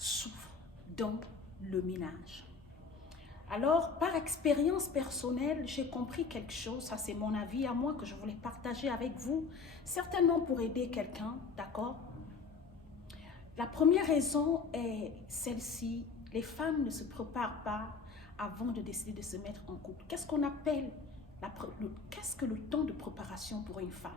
souffrent dans le ménage. Alors, par expérience personnelle, j'ai compris quelque chose, ça c'est mon avis à moi que je voulais partager avec vous, certainement pour aider quelqu'un, d'accord? La première raison est celle-ci, les femmes ne se préparent pas avant de décider de se mettre en couple. Qu'est-ce qu'on appelle, qu'est-ce que le temps de préparation pour une femme?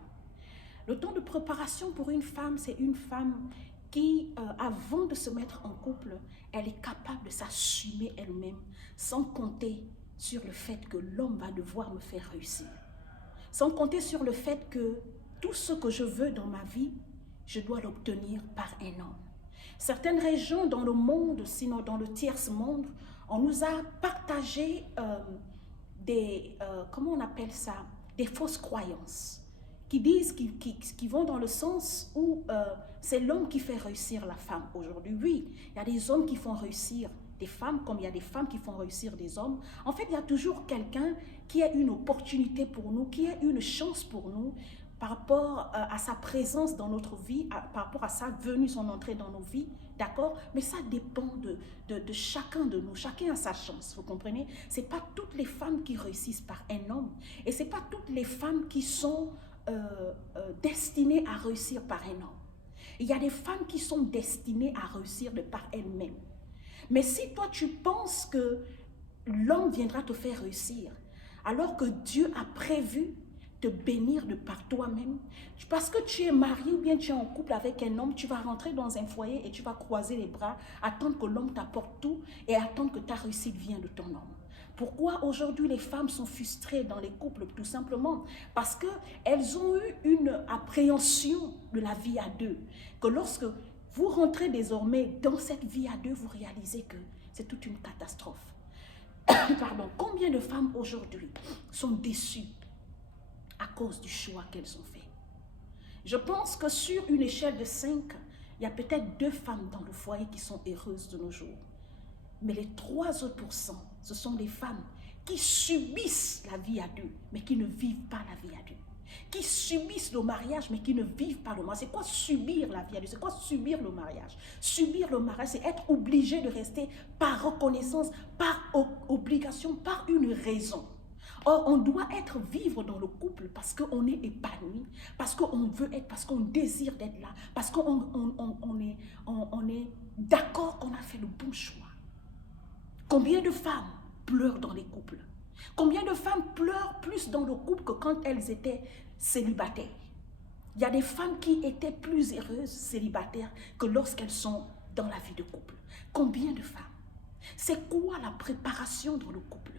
Le temps de préparation pour une femme, c'est une femme qui, avant de se mettre en couple, elle est capable de s'assumer elle-même, sans compter sur le fait que l'homme va devoir me faire réussir. Sans compter sur le fait que tout ce que je veux dans ma vie, je dois l'obtenir par un homme. Certaines régions dans le monde, sinon dans le tiers-monde, on nous a partagé comment on appelle ça, des fausses croyances qui disent, qui vont dans le sens où c'est l'homme qui fait réussir la femme aujourd'hui. Oui, il y a des hommes qui font réussir des femmes comme il y a des femmes qui font réussir des hommes. En fait, il y a toujours quelqu'un qui a une opportunité pour nous, qui a une chance pour nous par rapport à sa présence dans notre vie, par rapport à sa venue, son entrée dans nos vies, d'accord? Mais ça dépend de chacun de nous. Chacun a sa chance, vous comprenez? Ce n'est pas toutes les femmes qui réussissent par un homme et ce n'est pas toutes les femmes qui sont destinées à réussir par un homme. Il y a des femmes qui sont destinées à réussir de par elles-mêmes. Mais si toi tu penses que l'homme viendra te faire réussir, alors que Dieu a prévu te bénir de par toi-même, parce que tu es marié ou bien tu es en couple avec un homme, tu vas rentrer dans un foyer et tu vas croiser les bras, attendre que l'homme t'apporte tout et attendre que ta réussite vienne de ton homme. Pourquoi aujourd'hui les femmes sont frustrées dans les couples? Tout simplement parce qu'elles ont eu une appréhension de la vie à deux, que lorsque vous rentrez désormais dans cette vie à deux, vous réalisez que c'est toute une catastrophe. Pardon, combien de femmes aujourd'hui sont déçues à cause du choix qu'elles ont fait? Je pense que sur une échelle de 5, il y a peut-être 2 femmes dans le foyer qui sont heureuses de nos jours. Mais les 3 autres %, ce sont des femmes qui subissent la vie à deux, mais qui ne vivent pas la vie à deux. Qui subissent le mariage, mais qui ne vivent pas le mariage. C'est quoi subir la vie à deux? C'est quoi subir le mariage? Subir le mariage, c'est être obligé de rester par reconnaissance, par obligation, par une raison. Or, on doit vivre dans le couple parce qu'on est épanoui, parce qu'on veut être, parce qu'on désire d'être là, parce qu'on est d'accord qu'on a fait le bon choix. Combien de femmes pleurent dans les couples? Combien de femmes pleurent plus dans le couple que quand elles étaient célibataires? Il y a des femmes qui étaient plus heureuses célibataires que lorsqu'elles sont dans la vie de couple. Combien de femmes? C'est quoi la préparation dans le couple?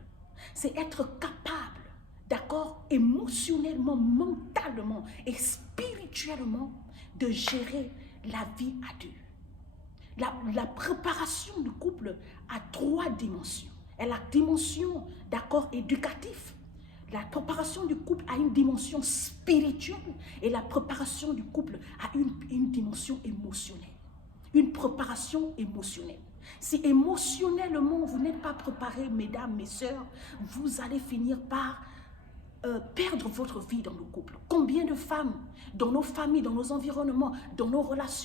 C'est être capable, d'accord, émotionnellement, mentalement et spirituellement de gérer la vie à deux. La préparation du couple a 3 dimensions. Elle a la dimension, d'accord, éducative. La préparation du couple a une dimension spirituelle et la préparation du couple a une dimension émotionnelle. Une préparation émotionnelle. Si émotionnellement vous n'êtes pas préparés, mesdames, mes sœurs, vous allez finir par perdre votre vie dans le couple. Combien de femmes, dans nos familles, dans nos environnements, dans nos relations,